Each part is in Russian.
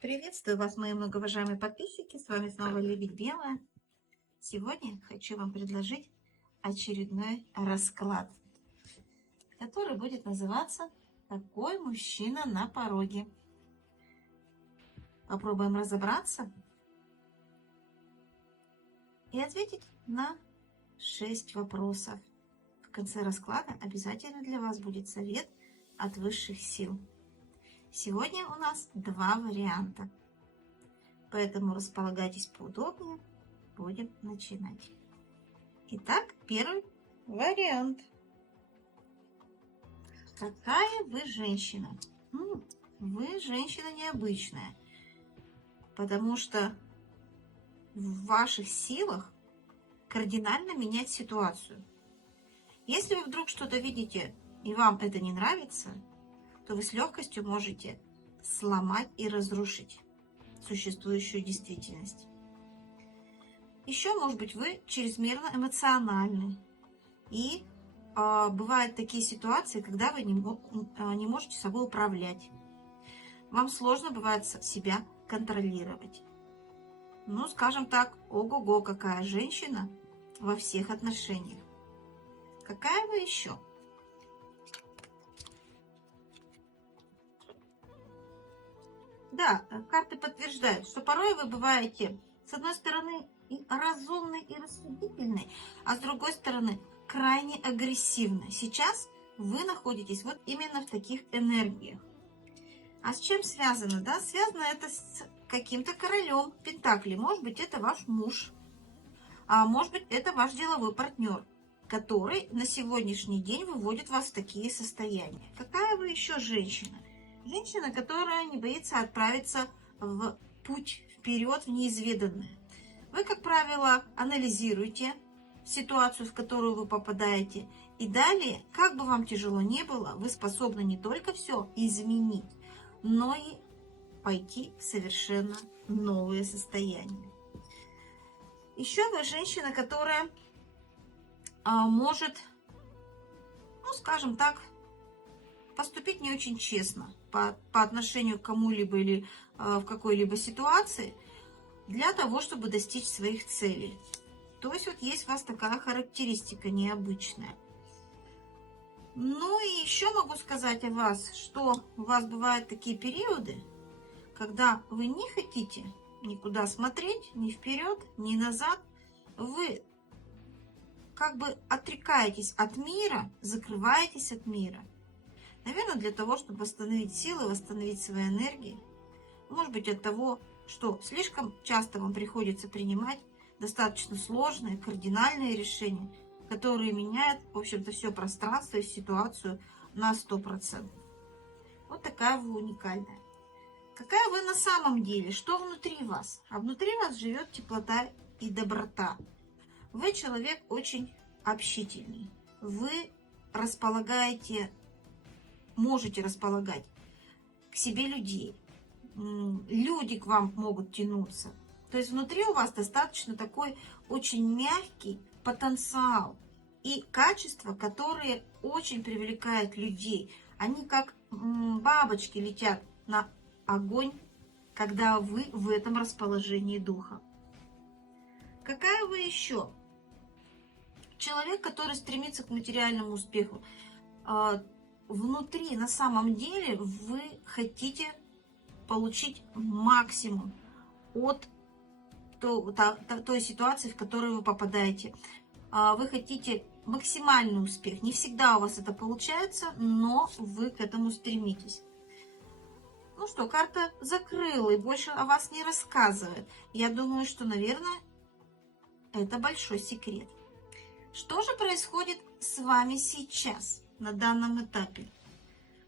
Приветствую вас, мои многоуважаемые подписчики. С вами снова Лебедь Белая. Сегодня хочу вам предложить очередной расклад, который будет называться «Какой мужчина на пороге?». Попробуем разобраться и ответить на 6 вопросов. В конце расклада обязательно для вас будет совет от высших сил. Сегодня у нас 2 варианта, поэтому располагайтесь поудобнее. Будем начинать. Итак, первый вариант. Какая вы женщина? Вы женщина необычная, потому что в ваших силах кардинально менять ситуацию. Если вы вдруг что-то видите и вам это не нравится, то вы с легкостью можете сломать и разрушить существующую действительность. Еще, может быть, вы чрезмерно эмоциональны. И бывают такие ситуации, когда вы не можете собой управлять. Вам сложно бывает себя контролировать. Ну, скажем так, ого-го, какая женщина во всех отношениях. Какая вы еще? Да, карты подтверждают, что порой вы бываете, с одной стороны, и разумный и рассудительный, а с другой стороны, крайне агрессивный. Сейчас вы находитесь вот именно в таких энергиях. А с чем связано? Да, связано это с каким-то королем Пентаклей. Может быть, это ваш муж, а может быть, это ваш деловой партнер, который на сегодняшний день выводит вас в такие состояния. Какая вы еще женщина? Женщина, которая не боится отправиться в путь вперед, в неизведанное. Вы, как правило, анализируете ситуацию, в которую вы попадаете, и далее, как бы вам тяжело ни было, вы способны не только все изменить, но и пойти в совершенно новые состояния. Еще вы женщина, которая может, ну, скажем так, поступить не очень честно по отношению к кому-либо или в какой-либо ситуации для того, чтобы достичь своих целей. То есть вот есть у вас такая характеристика необычная. Ну и еще могу сказать о вас, что у вас бывают такие периоды, когда вы не хотите никуда смотреть, ни вперед, ни назад. Вы как бы отрекаетесь от мира, закрываетесь от мира. Наверное, для того, чтобы восстановить силы, восстановить свои энергии. Может быть, от того, что слишком часто вам приходится принимать достаточно сложные, кардинальные решения, которые меняют, в общем-то, все пространство и ситуацию на 100%. Вот такая вы уникальная. Какая вы на самом деле? Что внутри вас? А внутри вас живет теплота и доброта. Вы человек очень общительный. Вы можете располагать к себе людей. Люди к вам могут тянуться. То есть внутри у вас достаточно такой очень мягкий потенциал и качества, которые очень привлекают людей. Они как бабочки летят на огонь, когда вы в этом расположении духа. Какая вы еще? Человек, который стремится к материальному успеху. Внутри, на самом деле, вы хотите получить максимум от той ситуации, в которую вы попадаете. Вы хотите максимальный успех. Не всегда у вас это получается, но вы к этому стремитесь. Ну что, карта закрыла и больше о вас не рассказывает. Я думаю, что, наверное, это большой секрет. Что же происходит с вами сейчас, на данном этапе?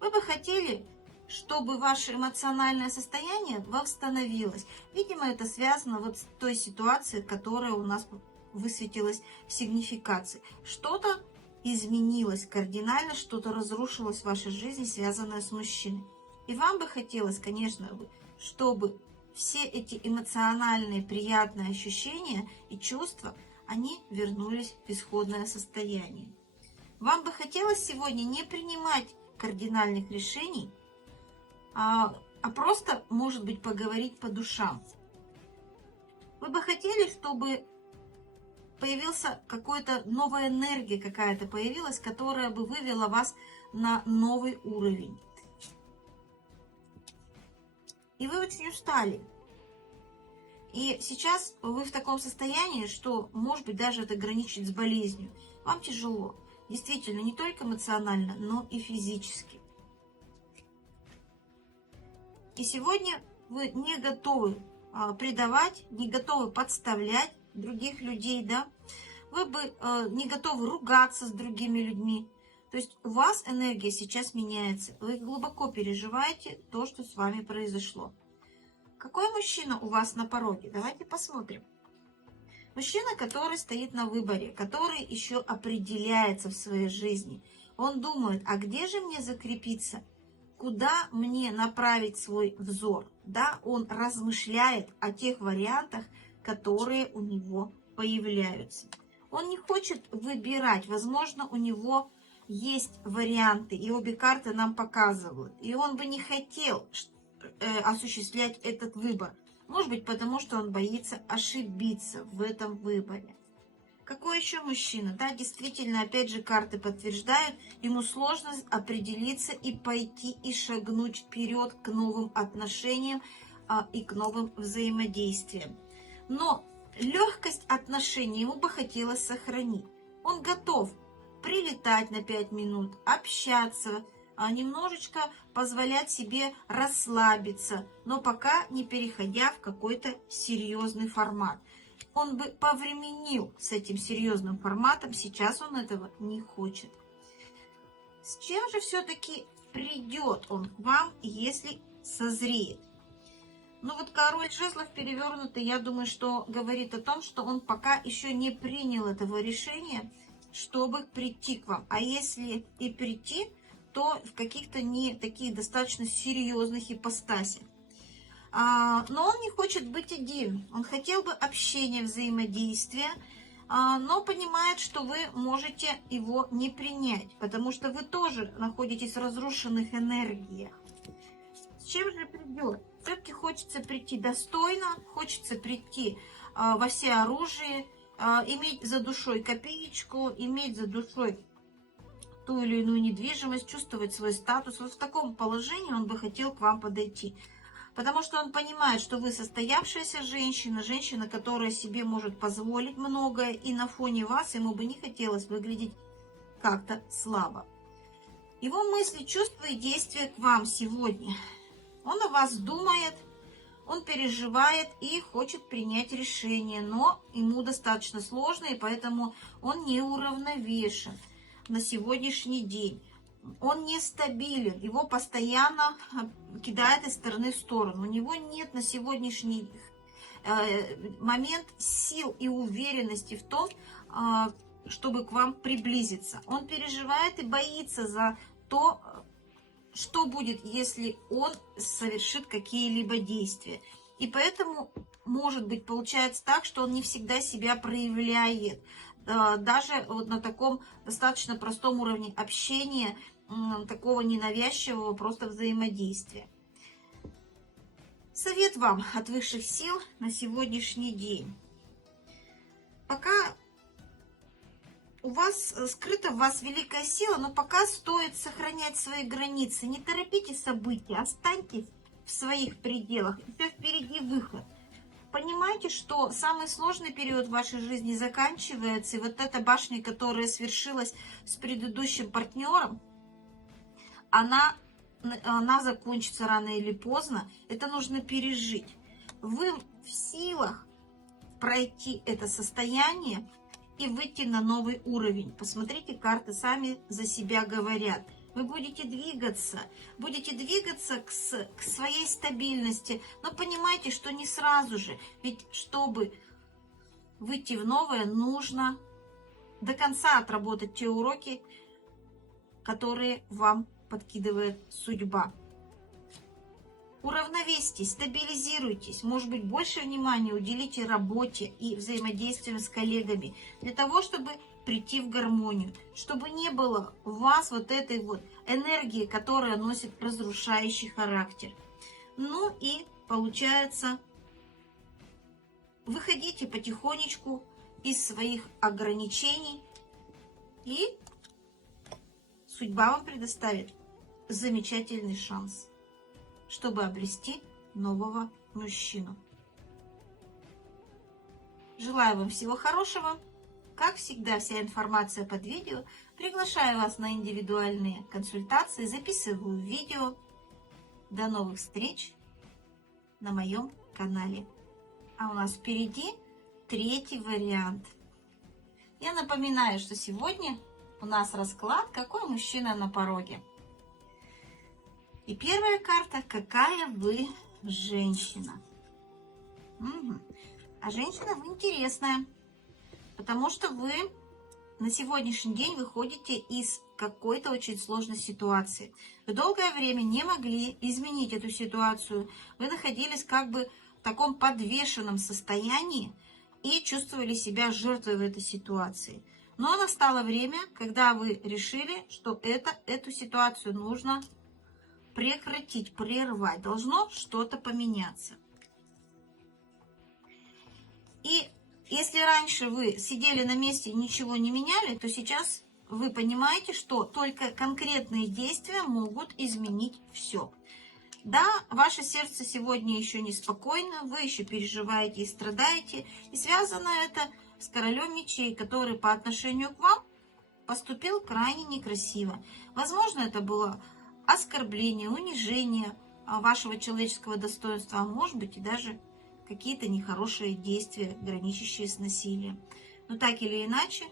Вы бы хотели, чтобы ваше эмоциональное состояние восстановилось. Видимо, это связано вот с той ситуацией, которая у нас высветилась в сигнификации. Что-то изменилось кардинально, что-то разрушилось в вашей жизни, связанное с мужчиной. И вам бы хотелось, конечно, чтобы все эти эмоциональные приятные ощущения и чувства, они вернулись в исходное состояние. Вам бы хотелось сегодня не принимать кардинальных решений, а просто, может быть, поговорить по душам. Вы бы хотели, чтобы появился какая-то новая энергия, какая-то появилась, которая бы вывела вас на новый уровень. И вы очень устали. И сейчас вы в таком состоянии, что, может быть, даже это граничит с болезнью. Вам тяжело. Действительно, не только эмоционально, но и физически. И сегодня вы не готовы предавать, не готовы подставлять других людей, да? Вы бы не готовы ругаться с другими людьми. То есть у вас энергия сейчас меняется. Вы глубоко переживаете то, что с вами произошло. Какой мужчина у вас на пороге? Давайте посмотрим. Мужчина, который стоит на выборе, который еще определяется в своей жизни. Он думает, а где же мне закрепиться? Куда мне направить свой взор? Да, он размышляет о тех вариантах, которые у него появляются. Он не хочет выбирать. Возможно, у него есть варианты, и обе карты нам показывают. И он бы не хотел осуществлять этот выбор. Может быть, потому что он боится ошибиться в этом выборе. Какой еще мужчина? Да, действительно, опять же, карты подтверждают, ему сложно определиться и пойти и шагнуть вперед к новым отношениям и к новым взаимодействиям. Но легкость отношений ему бы хотелось сохранить. Он готов прилетать на 5 минут, общаться, немножечко позволять себе расслабиться, но пока не переходя в какой-то серьезный формат. Он бы повременил с этим серьезным форматом, сейчас он этого не хочет. С чем же все-таки придет он к вам, если созреет? Ну вот король жезлов перевернутый, я думаю, что говорит о том, что он пока еще не принял этого решения, чтобы прийти к вам. А если и прийти, то в каких-то не таких достаточно серьезных ипостасях. Но он не хочет быть один. Он хотел бы общения, взаимодействия, но понимает, что вы можете его не принять, потому что вы тоже находитесь в разрушенных энергиях. С чем же придет? Все-таки хочется прийти достойно, хочется прийти во всеоружии, иметь за душой копеечку, иметь за душой ту или иную недвижимость, чувствовать свой статус. Вот в таком положении он бы хотел к вам подойти. Потому что он понимает, что вы состоявшаяся женщина, женщина, которая себе может позволить многое, и на фоне вас ему бы не хотелось выглядеть как-то слабо. Его мысли, чувства и действия к вам сегодня. Он о вас думает, он переживает и хочет принять решение, но ему достаточно сложно, и поэтому он не уравновешен на сегодняшний день. Он нестабилен, его постоянно кидает из стороны в сторону. У него нет на сегодняшний момент сил и уверенности в том, чтобы к вам приблизиться. Он переживает и боится за то, что будет, если он совершит какие-либо действия. И поэтому, может быть, получается так, что он не всегда себя проявляет. Даже вот на таком достаточно простом уровне общения, такого ненавязчивого просто взаимодействия. Совет вам от высших сил на сегодняшний день. Пока у вас скрыта в вас великая сила, но пока стоит сохранять свои границы. Не торопите события, останьтесь в своих пределах. Еще впереди выход. Понимаете, что самый сложный период в вашей жизни заканчивается, и вот эта башня, которая свершилась с предыдущим партнером, она закончится рано или поздно. Это нужно пережить. Вы в силах пройти это состояние и выйти на новый уровень. Посмотрите, карты сами за себя говорят. Вы будете двигаться к своей стабильности, но понимайте, что не сразу же. Ведь чтобы выйти в новое, нужно до конца отработать те уроки, которые вам подкидывает судьба. Уравновесьтесь, стабилизируйтесь, может быть, больше внимания уделите работе и взаимодействию с коллегами, для того, чтобы прийти в гармонию, чтобы не было у вас вот этой вот энергии, которая носит разрушающий характер. Ну и получается, выходите потихонечку из своих ограничений, и судьба вам предоставит замечательный шанс, чтобы обрести нового мужчину. Желаю вам всего хорошего. Как всегда, вся информация под видео. Приглашаю вас на индивидуальные консультации. Записываю видео. До новых встреч на моем канале. А у нас впереди третий вариант. Я напоминаю, что сегодня у нас расклад «Какой мужчина на пороге?». И первая карта «Какая вы женщина?». А женщина вы интересная, потому что вы на сегодняшний день выходите из какой-то очень сложной ситуации. Вы долгое время не могли изменить эту ситуацию. Вы находились как бы в таком подвешенном состоянии и чувствовали себя жертвой в этой ситуации. Но настало время, когда вы решили, что эту ситуацию нужно прекратить, прервать. Должно что-то поменяться. И если раньше вы сидели на месте и ничего не меняли, то сейчас вы понимаете, что только конкретные действия могут изменить все. Да, ваше сердце сегодня еще неспокойно, вы еще переживаете и страдаете. И связано это с королем мечей, который по отношению к вам поступил крайне некрасиво. Возможно, это было оскорбление, унижение вашего человеческого достоинства, а может быть и даже какие-то нехорошие действия, граничащие с насилием. Но так или иначе,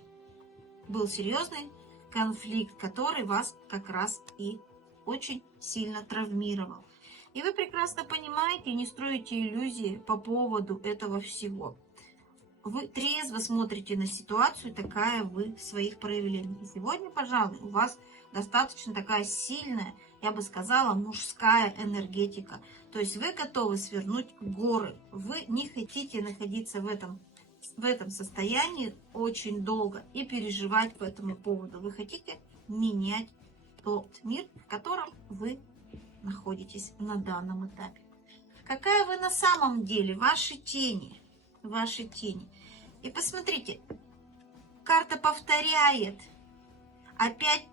был серьезный конфликт, который вас как раз и очень сильно травмировал. И вы прекрасно понимаете и не строите иллюзии по поводу этого всего. Вы трезво смотрите на ситуацию, такая вы в своих проявлениях. И сегодня, пожалуй, у вас достаточно такая сильная, я бы сказала, мужская энергетика. То есть вы готовы свернуть горы. Вы не хотите находиться в этом состоянии очень долго и переживать по этому поводу. Вы хотите менять тот мир, в котором вы находитесь на данном этапе. Какая вы на самом деле? Ваши тени. Ваши тени. И посмотрите, карта повторяет. Опять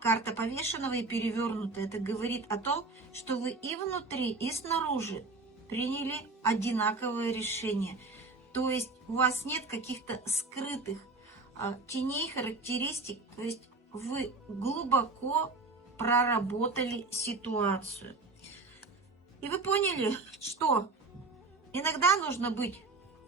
карта повешенного и перевернутая. Это говорит о том, что вы и внутри, и снаружи приняли одинаковое решение. То есть у вас нет каких-то скрытых теней, характеристик. То есть вы глубоко проработали ситуацию. И вы поняли, что иногда нужно быть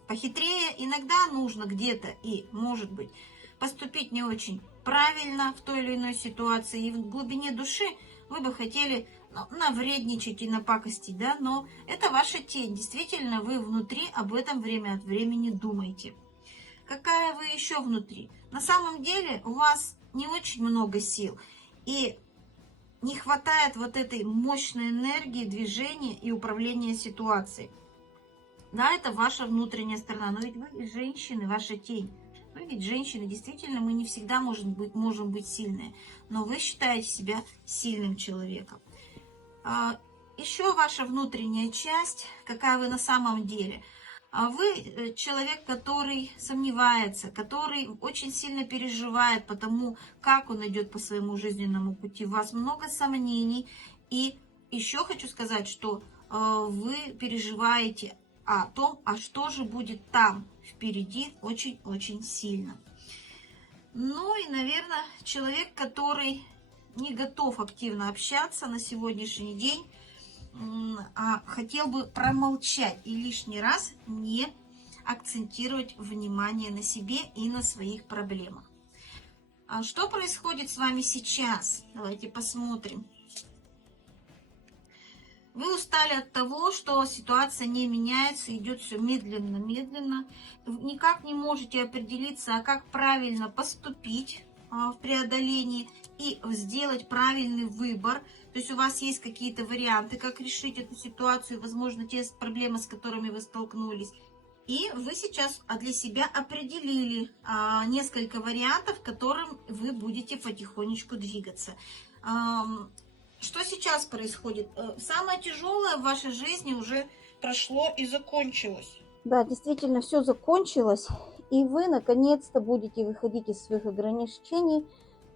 похитрее, иногда нужно где-то и, может быть, поступить не очень правильно в той или иной ситуации. И в глубине души вы бы хотели навредничать и напакостить, да, но это ваша тень. Действительно, вы внутри об этом время от времени думаете. Какая вы еще внутри? На самом деле у вас не очень много сил. И не хватает вот этой мощной энергии, движения и управления ситуацией. Да, это ваша внутренняя сторона, но ведь вы женщины, ваша тень. Вы ведь женщины, действительно, мы не всегда можем быть сильные, но вы считаете себя сильным человеком. Еще ваша внутренняя часть, какая вы на самом деле. Вы человек, который сомневается, который очень сильно переживает по тому, как он идет по своему жизненному пути. У вас много сомнений. И еще хочу сказать, что вы переживаете о том, а что же будет там впереди очень-очень сильно. Ну и, наверное, человек, который не готов активно общаться на сегодняшний день, а хотел бы промолчать и лишний раз не акцентировать внимание на себе и на своих проблемах. А что происходит с вами сейчас? Давайте посмотрим. Вы устали от того, что ситуация не меняется, идет все медленно-медленно. Никак не можете определиться, а как правильно поступить в преодолении и сделать правильный выбор. То есть у вас есть какие-то варианты, как решить эту ситуацию, возможно, те проблемы, с которыми вы столкнулись. И вы сейчас для себя определили несколько вариантов, к которым вы будете потихонечку двигаться. Что сейчас происходит? Самое тяжелое в вашей жизни уже прошло и закончилось. Да, действительно, все закончилось, и вы наконец-то будете выходить из своих ограничений,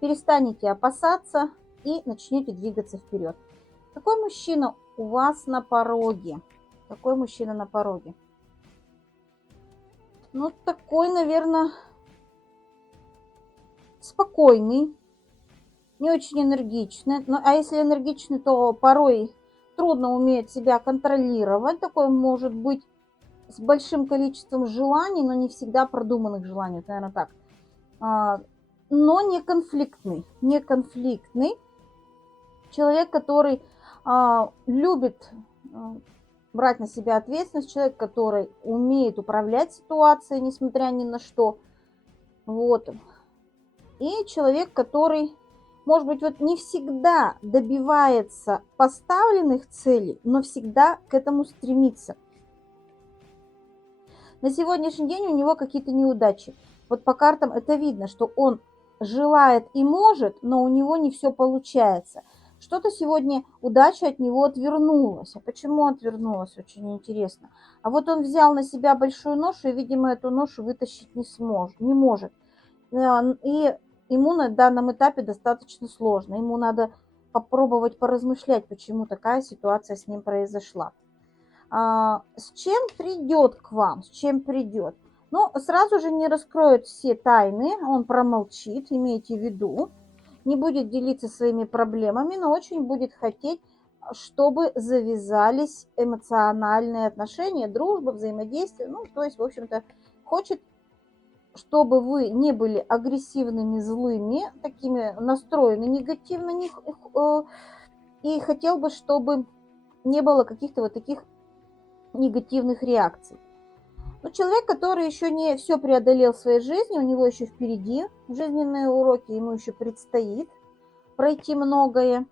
перестанете опасаться и начнете двигаться вперед. Какой мужчина у вас на пороге? Какой мужчина на пороге? Ну, такой, наверное, спокойный, не очень энергичный. Ну, а если энергичный, то порой трудно умеет себя контролировать. Такой может быть с большим количеством желаний, но не всегда продуманных желаний, вот, наверное, так. Но не конфликтный. Не конфликтный. Человек, который любит брать на себя ответственность, человек, который умеет управлять ситуацией, несмотря ни на что. Вот. И человек, который, может быть, вот не всегда добивается поставленных целей, но всегда к этому стремится. На сегодняшний день у него какие-то неудачи. Вот по картам это видно, что он желает и может, но у него не все получается. Что-то сегодня удача от него отвернулась. А почему отвернулась? Очень интересно. А вот он взял на себя большую ношу и, видимо, эту ношу вытащить не может. И ему на данном этапе достаточно сложно. Ему надо попробовать поразмышлять, почему такая ситуация с ним произошла. С чем придет к вам, с чем придет? Ну, сразу же не раскроет все тайны, он промолчит, имейте в виду, не будет делиться своими проблемами, но очень будет хотеть, чтобы завязались эмоциональные отношения, дружба, взаимодействие. Ну, то есть, в общем-то, хочет, чтобы вы не были агрессивными, злыми, такими настроены негативно, и хотел бы, чтобы не было каких-то вот таких негативных реакций. Но человек, который еще не все преодолел в своей жизни, у него еще впереди жизненные уроки, ему еще предстоит пройти многое.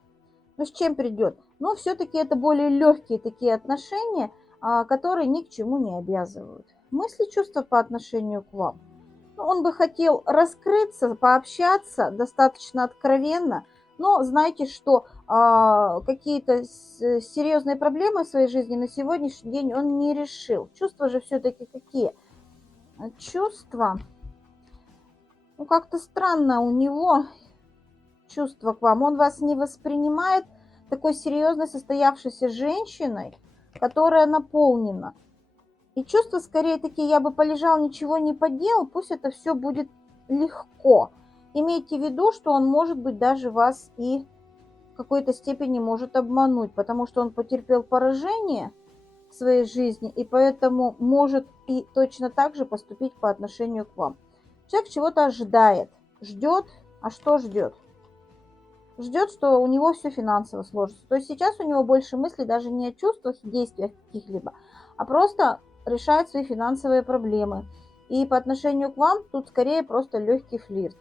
Ну, с чем придет? Но все-таки это более легкие такие отношения, которые ни к чему не обязывают. Мысли, чувства по отношению к вам. Ну, он бы хотел раскрыться, пообщаться достаточно откровенно, но знайте, что какие-то серьезные проблемы в своей жизни на сегодняшний день он не решил. Чувства же все-таки какие? Чувства, ну как-то странно у него чувства к вам. Он вас не воспринимает такой серьезной состоявшейся женщиной, которая наполнена. И чувства скорее такие: я бы полежал, ничего не поделал, пусть это все будет легко. Имейте в виду, что он, может быть, даже вас и в какой-то степени может обмануть, потому что он потерпел поражение в своей жизни, и поэтому может и точно так же поступить по отношению к вам. Человек чего-то ожидает, ждет, а что ждет? Ждет, что у него все финансово сложится. То есть сейчас у него больше мыслей даже не о чувствах и действиях каких-либо, а просто решает свои финансовые проблемы. И по отношению к вам тут скорее просто легкий флирт.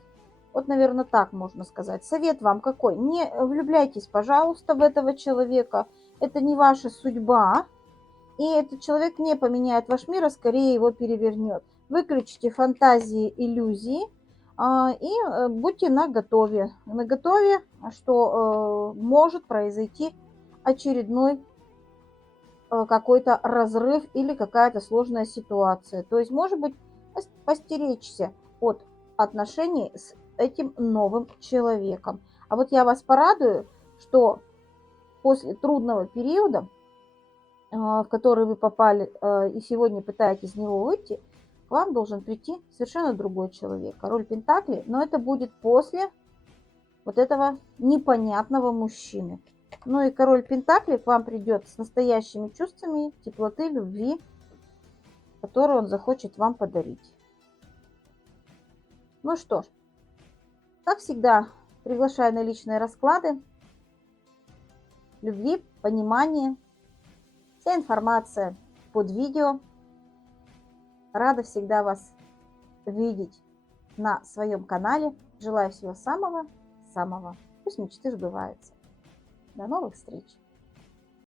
Вот, наверное, так можно сказать. Совет вам какой? Не влюбляйтесь, пожалуйста, в этого человека. Это не ваша судьба. И этот человек не поменяет ваш мир, а скорее его перевернет. Выключите фантазии, иллюзии и будьте наготове. Наготове, что может произойти очередной какой-то разрыв или какая-то сложная ситуация. То есть, может быть, постеречься от отношений с этим новым человеком. А вот я вас порадую, что после трудного периода, в который вы попали и сегодня пытаетесь из него выйти, к вам должен прийти совершенно другой человек. Король Пентаклей, но это будет после вот этого непонятного мужчины. Ну и король Пентаклей к вам придет с настоящими чувствами теплоты, любви, которую он захочет вам подарить. Ну что ж, как всегда, приглашаю на личные расклады. Любви, понимания. Вся информация под видео. Рада всегда вас видеть на своем канале. Желаю всего самого-самого. Пусть мечты сбываются. До новых встреч!